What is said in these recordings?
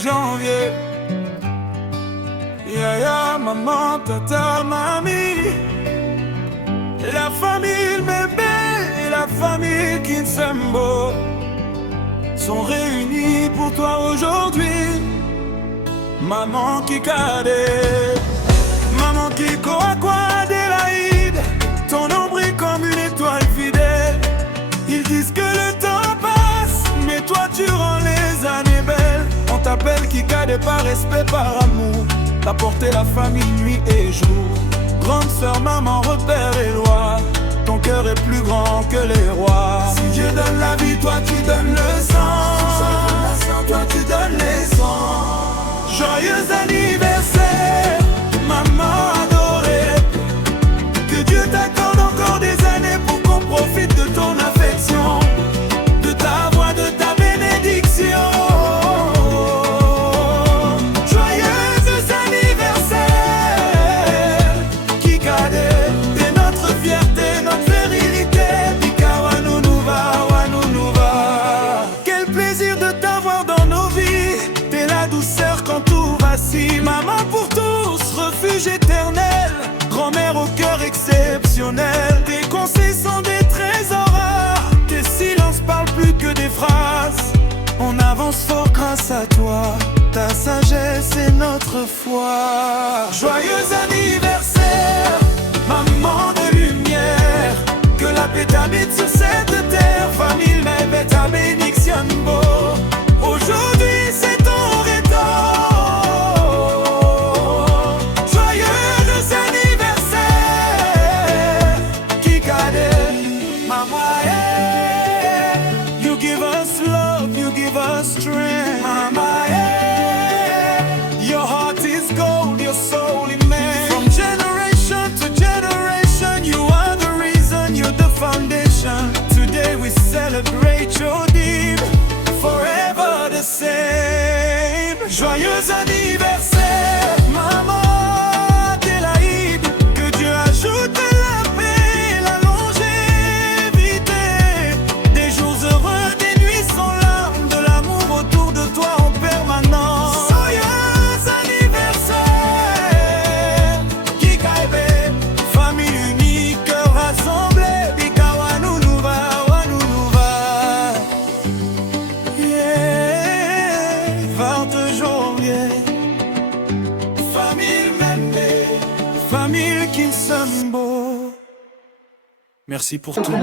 janvier. Yaya, maman, tata, mamie. La famille Mbembe et la famille Kinsembo sont réunis pour toi aujourd'hui. Maman Kikade, maman Kiko Akwa Adélaïde, ton ombre est comme une étoile fidèle. Ils disent que le temps passe, mais toi tu rends les années belles. On t'appelle Kikade par respect, par amour. T'as porté la famille nuit et jour. Grande sœur, maman, repère et loi. Ton cœur est plus grand que les rois. Si Dieu donne la vie, toi tu donnes le sang. Toi tu donnes les sangs. Joyeux anniversaire, maman adorée. Que Dieu t'accorde encore des années pour qu'on profite de ton affection, de ta voix, de ta bénédiction. Maman pour tous, refuge éternel, grand-mère au cœur exceptionnel. Tes conseils sont des trésors rares, tes silences parlent plus que des phrases. On avance fort grâce à toi, ta sagesse est notre foi. Joyeux anniversaire, maman de lumière, que la paix t'habite sur cette terre. Famille Mbembe ta bénédiction beau, aujourd'hui c'est ton retour. Strength. Mama, yeah. Your heart is gold, your soul immense. From generation to generation, you are the reason, you're the foundation. Today we celebrate your deed, forever the same. Joyeux anniversaire, maman Adélaïde. Que Dieu ajoute la paix et la longévité. Des jours heureux, des nuits sans larmes, de l'amour autour de toi en permanence. Joyeux anniversaire, Kikaebe, famille unie, cœur rassemblé. Bika Wanounouva, Wanounouva. Yeah, 20 janvier. Famille Mbembe, famille Kinsembo. Merci pour tout. S'il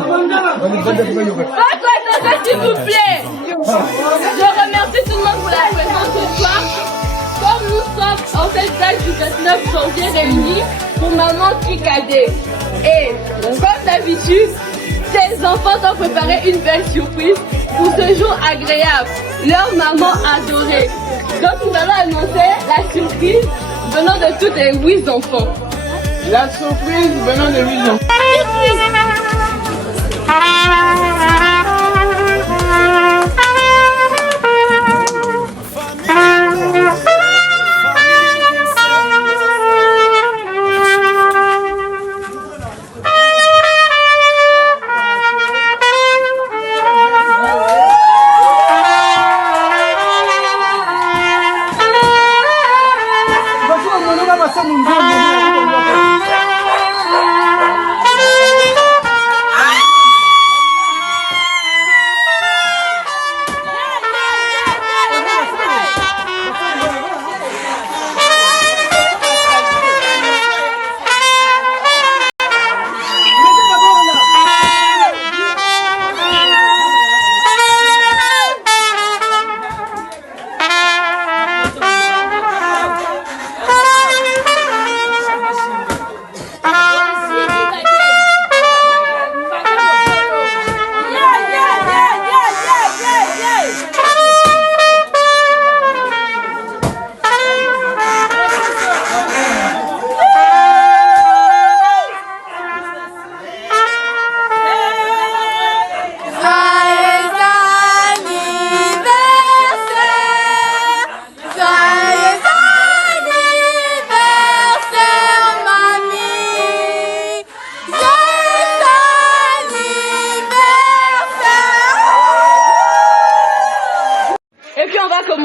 vous plaît. Je remercie tout le monde pour la présence ce soir. Comme nous sommes en cette date du 29 janvier réunis pour maman Kikade. Et comme d'habitude, ces enfants ont préparé une belle surprise pour ce jour agréable. Leur maman adorée. Donc nous allons annoncer la surprise venant de tous les 8 enfants. La surprise venant de 8 enfants.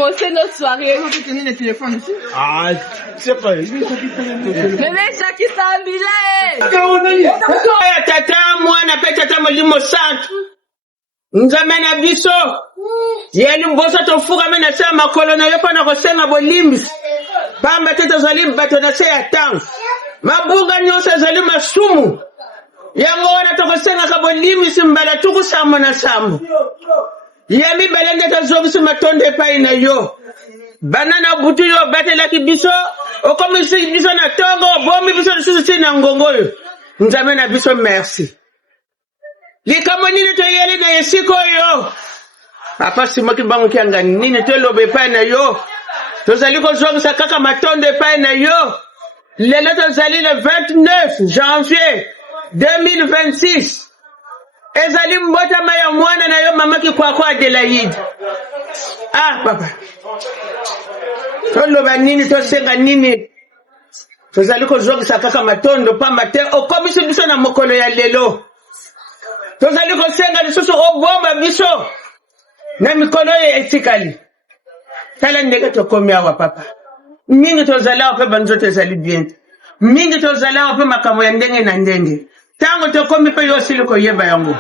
commencer notre soirée. On peut tenir le téléphone ici. Ah, je sais pas. Bébé Chaki Sambila. Tata mwana pe tata molimo santu nzambe na biso yeli mbosa tofuka me na se ya makolo na yo mpo na kosenga bolimbisi pamba te tozali bato na se ya ntango mabunga nyonso ezali masumu yango wana tokosengaka bolimbisi mbala tuku sambo na sambo ya mibale nde tozongisi matondo epai na yo bana na butu yo obatelaki biso okomisi biso na tongo obomi biso lisusu ti na ngongo oyo nzambe na biso merci likambo nini toyeli na esika oyo papa simoki mbangu kianga nini toloba epai na yo tozali kozongisa kaka matondo epai na yo lelo tozali le 29 janvier 2026 ezali mbotama ya mwana na yo mama Kikwako Adelaide. Papa toloba nini tosenga nini tozali kozongisa kaka matondo pamba te okomisi biso na mokolo ya lelo tozali kosenga lisusu obomba biso na mikolo ya etikali tala ndenge tokomi awa papa mingi tozali awa mpe banzoto ezali bien mingi tozali awa mpe makambo ya ndenge na ndenge ntango tokomi mpe yo osili koyeba yango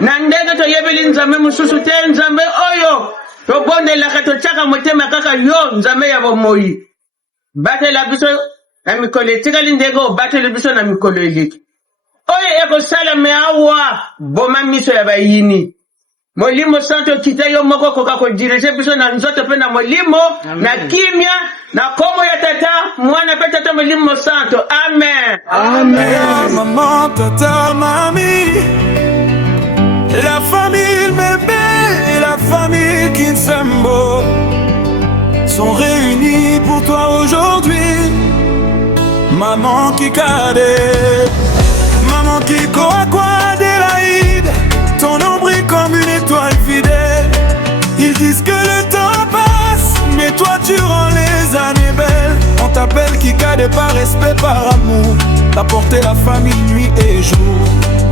na ndenge toyebeli nzambe mosusu te nzambe oyo tobondelaka totyaka motema kaka yo nzambe ya bomoi batela biso na mikolo etikali ndenge obateli biso na mikolo eleki oyo ekosala me awa boma miso ya bayini molimo santo kita yo moko koka kodirige biso na nzoto mpe na molimo na kimia na komo ya tata mwana mpe tata molimo santo amen Amen. Maman, tata, mamie, la famille bébé et la famille Kinsembo sont réunis pour toi aujourd'hui. Maman Kikade, maman Kikwako Adelaide, ton nombril comme une étoile fidèle. Ils disent que le temps passe, mais toi tu rends les années belles. On t'appelle Kikade par respect, par amour. T'as porté la famille nuit et jour.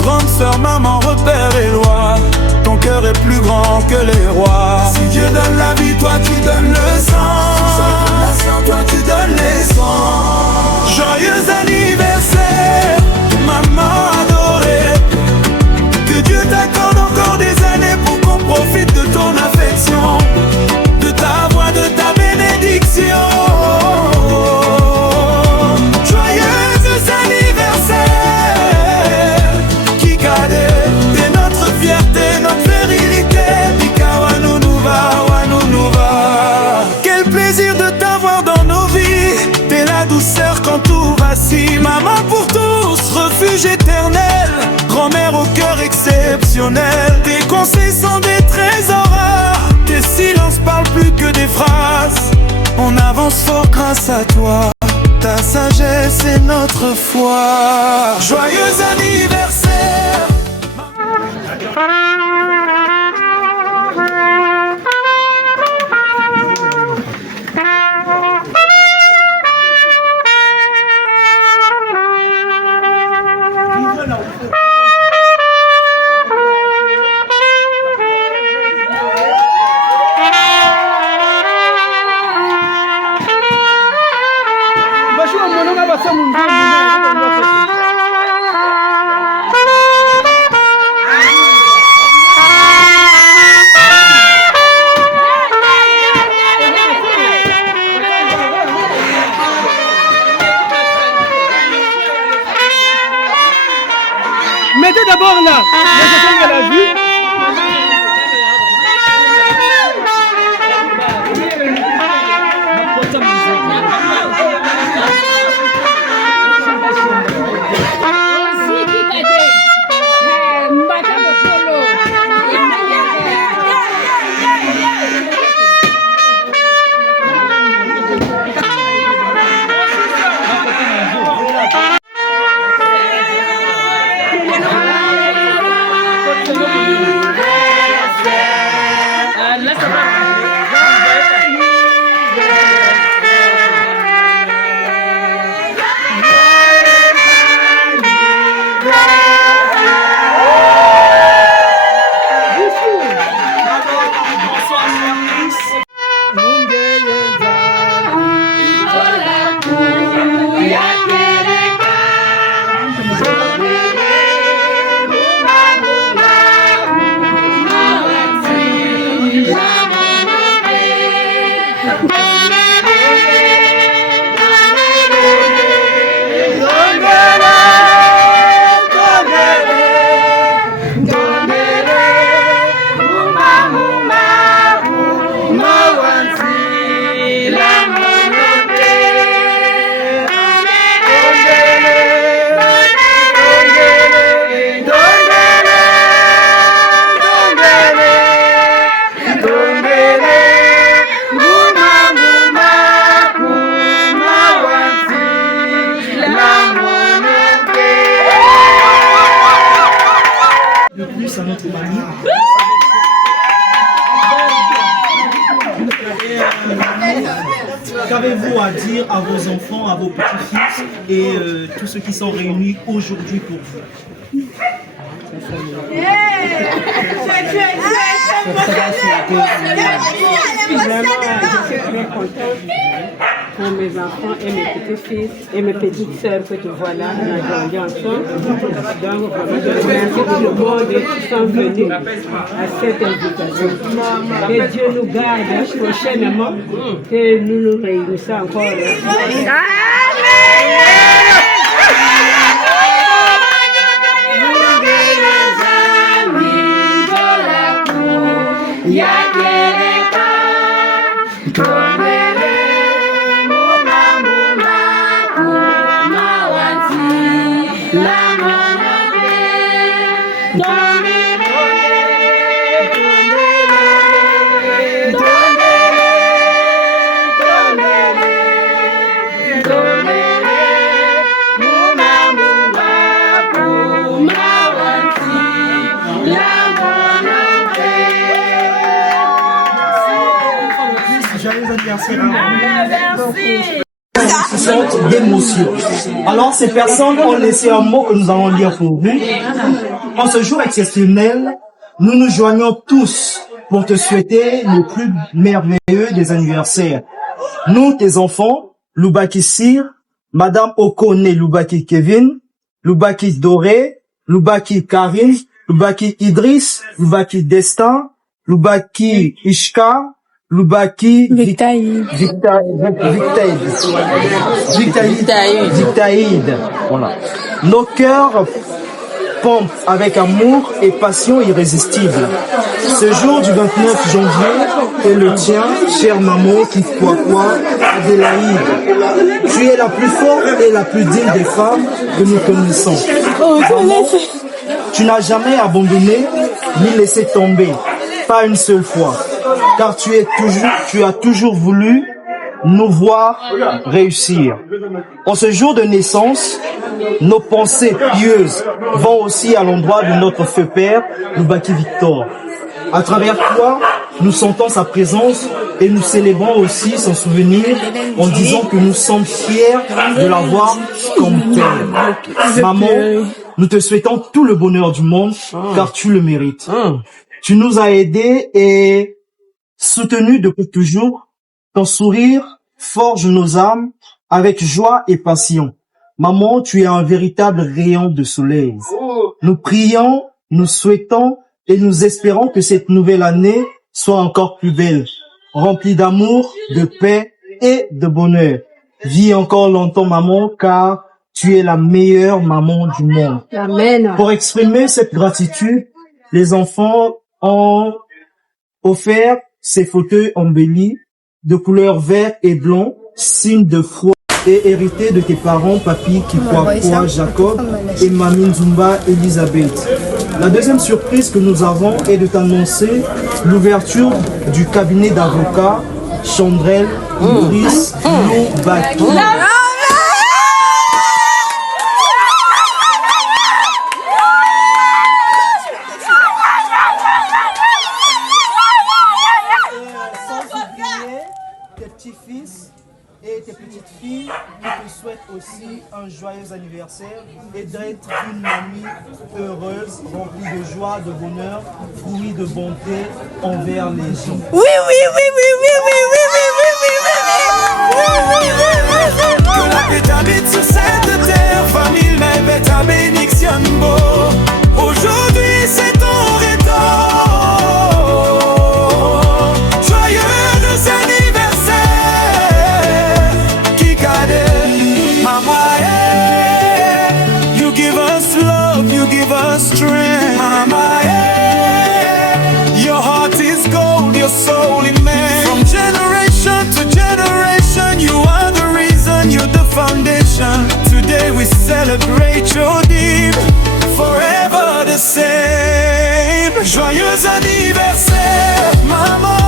Grande sœur, maman, repère et loi. Ton cœur est plus grand que les rois. Si Dieu donne la vie, toi tu donnes le sang. Toi tu donnes les sangs. Joyeux anniversaire, maman adorée. Que Dieu t'accorde encore des années pour qu'on profite de ton affection, de ta voix, de ta bénédiction. Joyeux anniversaire, Kikade, t'es notre fierté, notre virilité. Bika Wanounouva, Wanounouva. Quel plaisir de t'avoir dans nos vies. T'es la douceur quand tout vacille. Maman pour tous, refuge éternel. Grand-mère au cœur exceptionnel. Tes conseils sont des trésors rares. Tes silences parlent plus que des phrases. On avance fort grâce à toi. Ta sagesse est notre foi. Joyeux anniversaire. Qu'avez-vous à dire à vos enfants, à vos petits-fils et tous ceux qui sont réunis aujourd'hui pour vous? Pour mes enfants et mes petits-fils et mes petites sœurs que tu vois là, on a grandi ensemble. Donc, vraiment, je remercie tout le monde qui sont venus à cette invitation. Que Dieu nous garde prochainement, que nous nous réunissons encore. D'émotion. Alors ces personnes ont laissé un mot que nous allons lire pour vous. En ce jour exceptionnel, nous nous joignons tous pour te souhaiter le plus merveilleux des anniversaires. Nous, tes enfants, Lubaki Sir, Madame Okone Lubaki Kevin, Lubaki Doré, Lubaki Karine, Lubaki Idriss, Lubaki Destin, Lubaki Ishka, Lubaki Victaïd. Voilà. Nos cœurs pompent avec amour et passion irrésistible. Ce jour du 29 janvier est le tien, chère maman Kikouakoua Adélaïde. Tu es la plus forte et la plus digne des femmes que nous connaissons. Maman, tu n'as jamais abandonné ni laissé tomber, pas une seule fois. Car tu as toujours voulu nous voir réussir. En ce jour de naissance, nos pensées pieuses vont aussi à l'endroit de notre feu père, Lubaki Victor. À travers toi, nous sentons sa présence et nous célébrons aussi son souvenir en disant que nous sommes fiers de l'avoir comme tel. Maman, nous te souhaitons tout le bonheur du monde car tu le mérites. Tu nous as aidés et soutenu depuis toujours. Ton sourire forge nos âmes avec joie et passion. Maman, tu es un véritable rayon de soleil. Nous prions, nous souhaitons et nous espérons que cette nouvelle année soit encore plus belle, remplie d'amour, de paix et de bonheur. Vis encore longtemps, maman, car tu es la meilleure maman du monde. Amen. Pour exprimer cette gratitude, les enfants ont offert ces fauteuils embellis de couleur vert et blanc, signe de foi et hérité de tes parents, Papi Kikouakoua Jacob et Mami Nzumba Elisabeth. La deuxième surprise que nous avons est de t'annoncer l'ouverture du cabinet d'avocats Chandrel Idriss Lubaki. Et tes petites filles qui te souhaitent aussi un joyeux anniversaire et d'être une mamie heureuse, remplie de joie, de bonheur, fruit de bonté envers les gens. Oui, oui, oui, oui, oui, oui, oui, oui, oui, oui, oui, oui, oui. Que la paix t'habite sur cette terre, famille, mais ta bénédiction beau. Aujourd'hui, c'est ton retour. Strength. Mama, yeah. Your heart is gold, your soul immense. From generation to generation, you are the reason, you're the foundation. Today we celebrate your deed, forever the same. Joyeux anniversaire, maman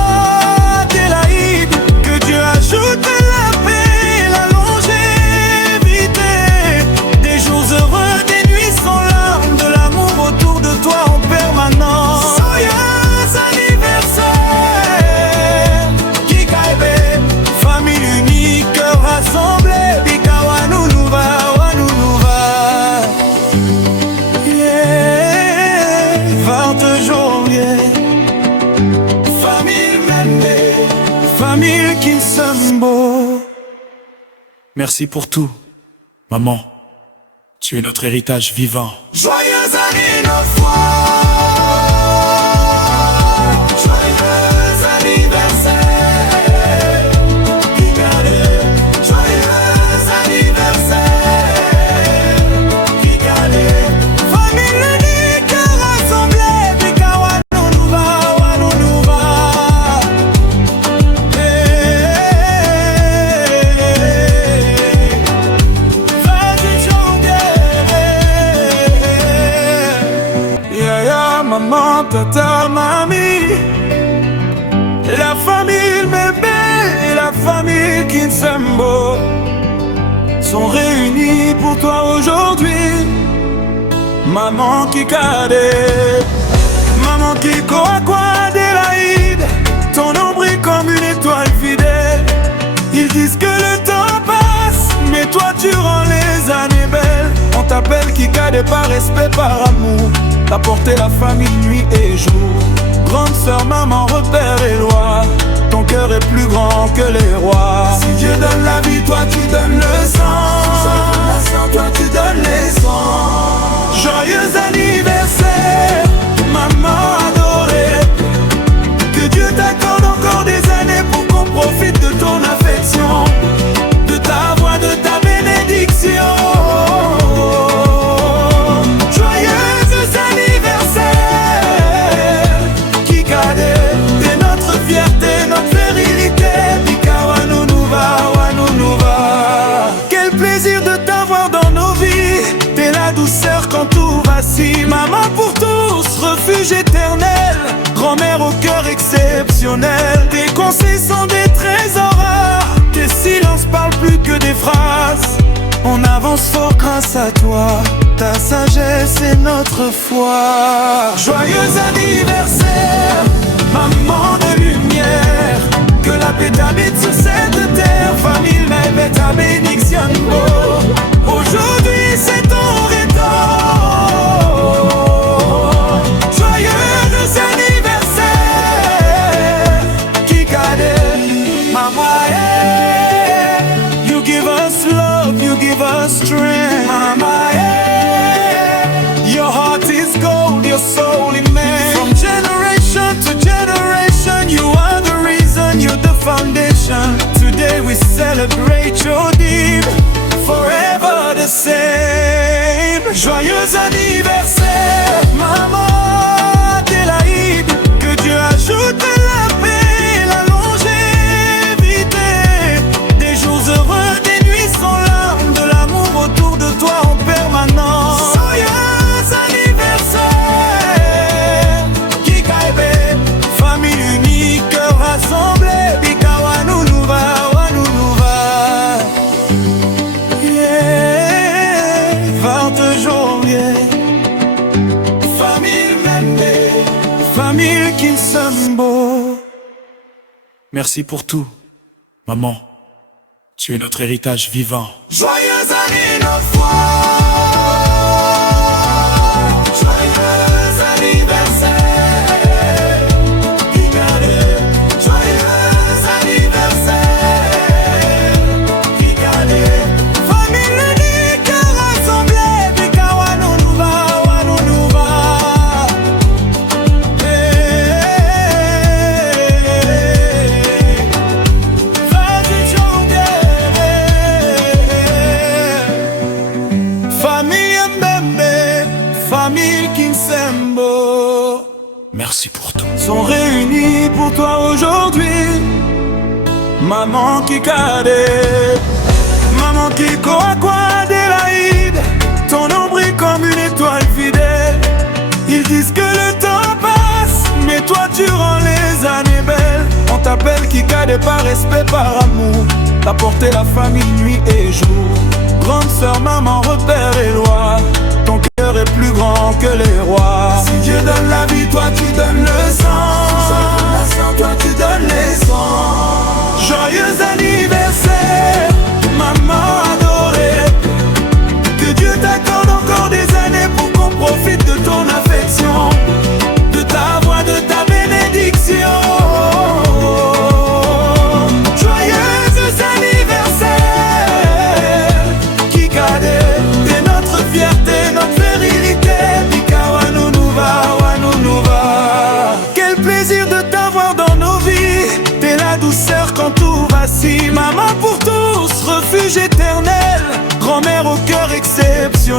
Adélaïde. Que Dieu ajoute la paix et la longévité. Des jours heureux, des nuits sans larmes, de l'amour autour de toi en permanence. Joyeux anniversaire, Kikaïbe, famille unie. famille Kinsembo. Merci pour tout, maman. Tu es notre héritage vivant. Joyeux anniversaire. Joyeux anniversaire. Kikade. Joyeux anniversaire. Kikade. Famille unique rassemblée. Bika Wanounouva, Wanounouva. 28 janvier. Maman, tata, mamie, la famille Mbembe et la famille Kinsembo sont réunis pour toi aujourd'hui. Maman Kikade, maman Kiko Akwa Adélaïde, ton ombre est comme une étoile fidèle. Ils disent que le temps passe, mais toi tu rends les années belles. On t'appelle Kikade par respect, par amour. T'as porté la famille nuit et jour. Grande sœur, maman, repère et loi. Ton cœur est plus grand que les rois. Si Dieu donne la vie, toi tu donnes le sang. Toi tu donnes les sangs. Joyeux anniversaire, maman adorée. Que Dieu t'accorde encore des années pour qu'on profite de ton affection, de ta voix, de ta bénédiction. Quand tout vacille, maman pour tous, refuge éternel, grand-mère au cœur exceptionnel. Tes conseils sont des trésors rares, tes silences parlent plus que des phrases. On avance fort grâce à toi, ta sagesse est notre foi. Joyeux anniversaire, maman de lumière, que la paix t'habite sur cette terre. Famille Mbembe ta bénédiction. Aujourd'hui c'est ton retour. Joyeux anniversaire, Kikade. Mama, yeah. You give us love, you give us strength. Mama, yeah. Your heart is gold, your soul immense. From generation to generation, you are the reason, you're the foundation. Today we celebrate your deed, forever the same. Joyeux anniversaire, maman Adélaïde. Que Dieu ajoute la paix, la longévité. Des jours heureux, des nuits sans larmes, de l'amour autour de toi en permanence. Joyeux anniversaire, Kikade. Famille unique, cœur rassemblé. Bika Wanounouva, Wanounouva. 20 janvier. Famille Mbembe, famille Kinsembo. Merci pour tout, maman. Tu es notre héritage vivant. Joyeux anniversaire. Joyeux anniversaire, Kikade. Joyeux anniversaire, Kikade. Famille unique rassemblée. Bika Wanounouva, Wanounouva. 28 janvier. Famille Mbembe, famille Kinsembo. Merci pour tout. Sont réunis pour toi aujourd'hui. Maman Kikade, maman Kiko Akwa Adélaïde, ton ombre est comme une étoile fidèle. Ils disent que le temps passe, mais toi tu rends les années belles. On t'appelle Kikade par respect, par amour. T'as porté la famille nuit et jour. Grande sœur, maman, repère et loi. Ton cœur est plus grand que les rois. Si Dieu donne la vie, toi tu donnes le sang. Toi tu donnes les sangs. Joyeux anniversaire, maman adorée. Que Dieu t'accorde encore des années pour qu'on profite de ton affection, de ta voix, de ta bénédiction.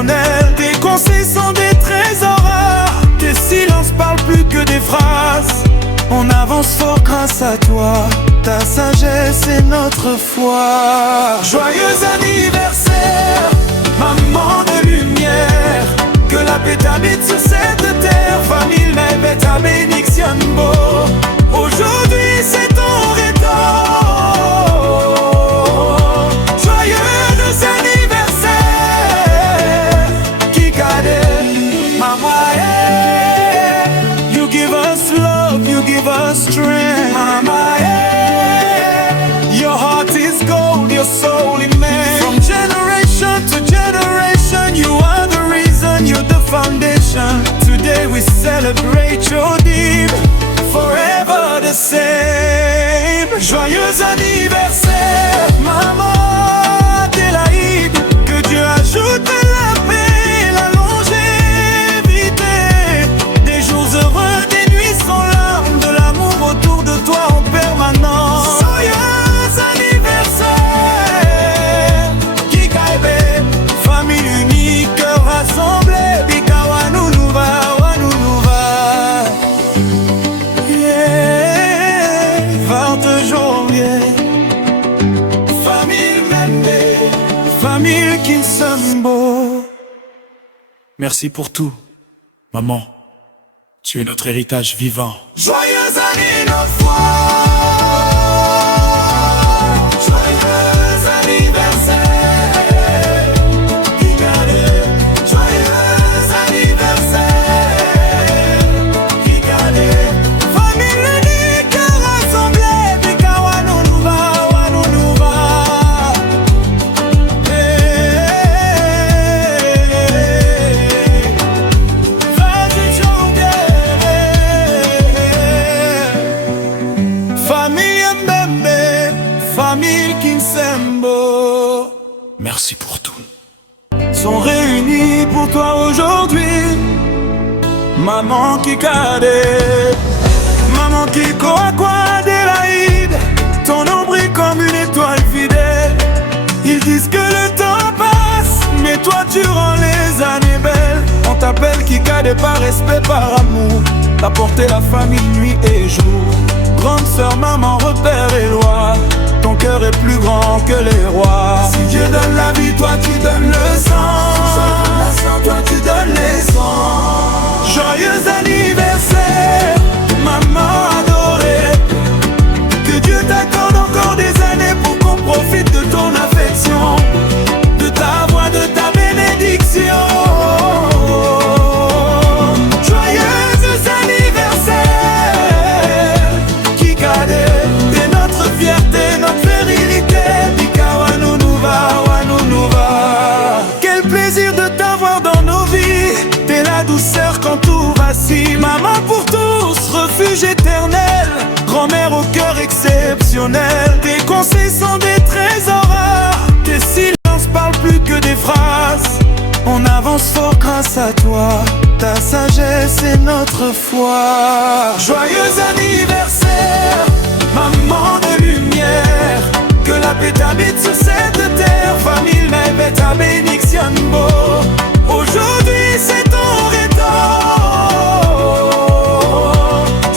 exceptionnel. Tes conseils sont des trésors rares. Tes silences parlent plus que des phrases. On avance fort grâce à toi. Ta sagesse est notre foi. Joyeux anniversaire, maman de lumière. Que la paix t'habite sur cette terre. Famille Mebe ta bénédiction beau. Aujourd'hui c'est ton retour. Joyeux anniversaire, Kikade, Mama, yeah. You give us love, you give us strength, Mama, yeah. Your heart is gold, your soul immense. From generation to generation, you are the reason, you're the foundation. Today we celebrate your deed, forever the same. Joyeux anniversaire, maman Adélaïde. Que Dieu ajoute la paix, la longévité. Des jours heureux, des nuits sans larmes. De l'amour autour de toi en permanence. Joyeux anniversaire, Kikaebe. Famille unie, cœur rassemblé. Bika Wanounouva, Wanounouva. Yeah, 20 janvier. Famille Mende, famille Kinsambo. Merci pour tout, maman. Tu es notre héritage vivant. Joyeux anniversaire. Joyeux anniversaire. Kikade. Joyeux anniversaire. Kikade. Famille unique rassemblée. Bika Wanounouva, Wanounouva. Famille Mbembe, famille Kinsembo. Merci pour tout. Sont réunis pour toi aujourd'hui. Maman Kikade, maman Kiko Adélaïde. Ton ombre est comme une étoile fidèle. Ils disent que le temps passe, mais toi tu rends les années belles. On t'appelle Kikade par respect, par amour. T'as porté la famille nuit et jour. Grande sœur, maman, repère et loi. Ton cœur est plus grand que les rois. Si Dieu donne la vie, toi tu donnes le sang. Toi tu donnes les sangs. Joyeux anniversaire, maman adorée. Que Dieu t'accorde encore des années pour qu'on profite de ton affection, de ta voix, de ta bénédiction. Joyeux anniversaire, Kikade. T'es notre fierté, notre virilité. Bika Wanounouva, Wanounouva. Quel plaisir de t'avoir dans nos vies. T'es la douceur quand tout vacille. Maman pour tous, refuge éternel. Grand-mère au cœur exceptionnel. Tes conseils sont des trésors rares. Tes silences parlent plus que des phrases. On avance fort grâce à toi. Ta sagesse est notre foi. Joyeux anniversaire, maman de lumière. Que la paix t'habite sur cette terre. Famille Mebe ta bénédiction beau. Aujourd'hui c'est ton retour.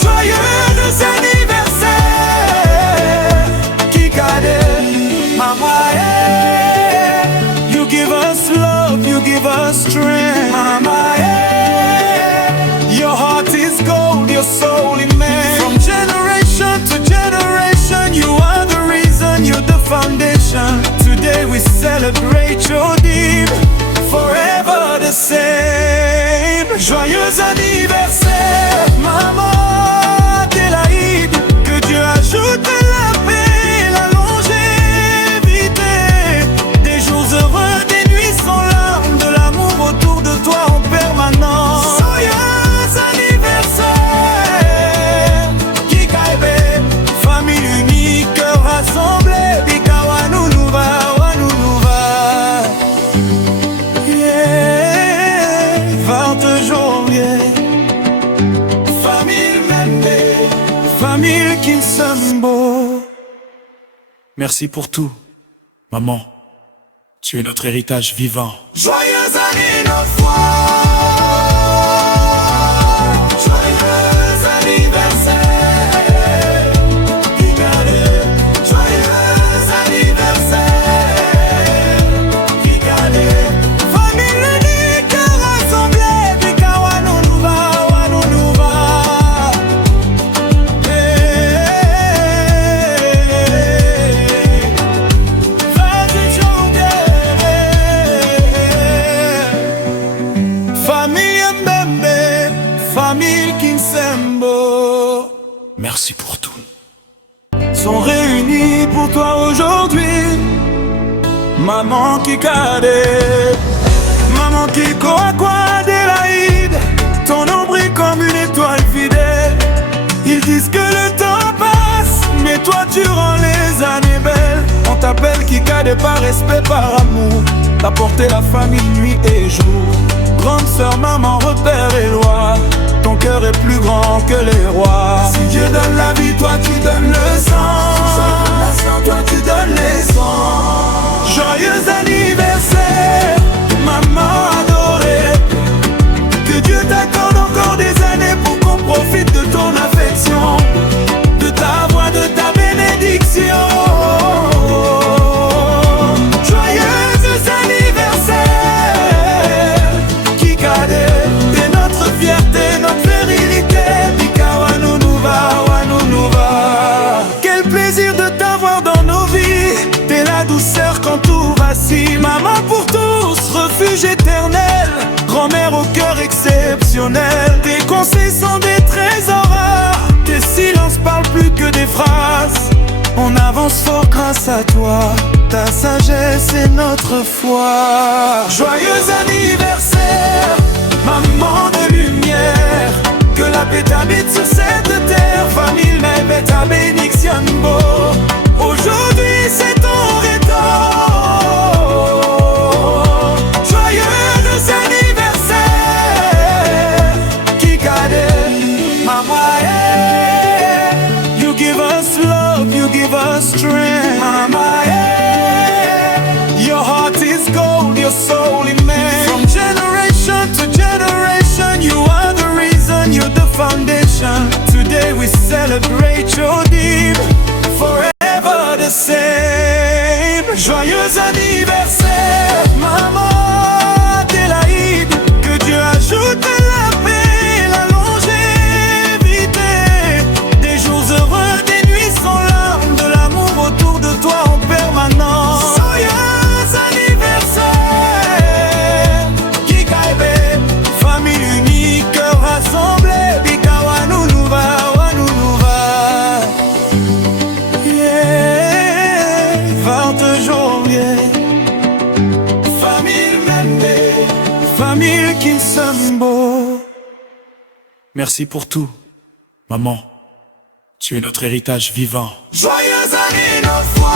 Joyeux anniversaire, Kikade. Mama, yeah. You give us love, you give us strength, Mama, yeah. Your heart is gold, your soul immense. From generation to generation, you are the reason, you're the foundation. Today we celebrate your deed, forever the same. Joyeux anniversaire, maman Adélaïde. Que Dieu ajoute la paix, la longévité. Des jours heureux, des nuits sans larmes. De l'amour autour de toi en permanence. Joyeux anniversaire, Kikaebe. Famille unie, cœur rassemblé. Bika Wanounouva, Wanounouva. Yeah, 20 janvier. Famille Mende, famille Kinsambo. Merci pour tout, maman. Tu es notre héritage vivant. Joyeux anniversaire. Joyeux anniversaire, Kikade. Joyeux anniversaire, Kikade. Famille unique rassemblée, Bika Wanounouva, Wanounouva. Famille Mbembe, famille Kinsembo, merci pour tout. Sont réunis pour toi aujourd'hui. Maman Kikade, maman Kiko Adélaïde, ton nombril comme une étoile fidèle. Ils disent que le temps passe, mais toi tu rends les années belles. On t'appelle Kikade par respect, par amour. T'as porté la famille nuit et jour. Grande sœur, maman, repère et loi. Ton cœur est plus grand que les rois. Si Dieu donne la vie, toi tu donnes le sang. Toi tu donnes les sangs. Joyeux anniversaire, maman adorée. Que Dieu t'accorde encore des années pour qu'on profite de ton affection, de ta voix, de ta bénédiction. Joyeux anniversaire, Kikade. T'es notre fierté, notre virilité. Bika Wanounouva, Wanounouva. Quel plaisir de t'avoir dans nos vies. T'es la douceur quand tout vacille. Maman pour tous, refuge éternel. Grand-mère au cœur exceptionnel. Tes conseils sont des trésors rares. Tes silences parlent plus que des phrases. On avance fort grâce à toi. Ta sagesse est notre foi. Joyeux anniversaire, maman de lumière. Que la paix t'habite sur cette terre. Famille Mbembe ta bénédiction beau. Aujourd'hui c'est ton retour. Joyeux anniversaire, Kikade. Mama, yeah. You give us love, you give us strength. Mama, yeah. Your heart is gold, your soul immense. From generation to generation, you are the reason, you're the foundation. Today we celebrate your deed, forever the same. Joyeux anniversaire, maman Adélaïde. Que Dieu ajoute la paix, la longévité. Des jours heureux, des nuits sans larmes. De l'amour autour de toi en permanence. Joyeux anniversaire, Kikade. Famille unique, cœur rassemblé. Bika Wanounouva, Wanounouva. Yeah, 20 janvier. Famille Mbembe, famille Kinsembo. Merci pour tout, maman. Tu es notre héritage vivant. Joyeux anniversaire, notre foi.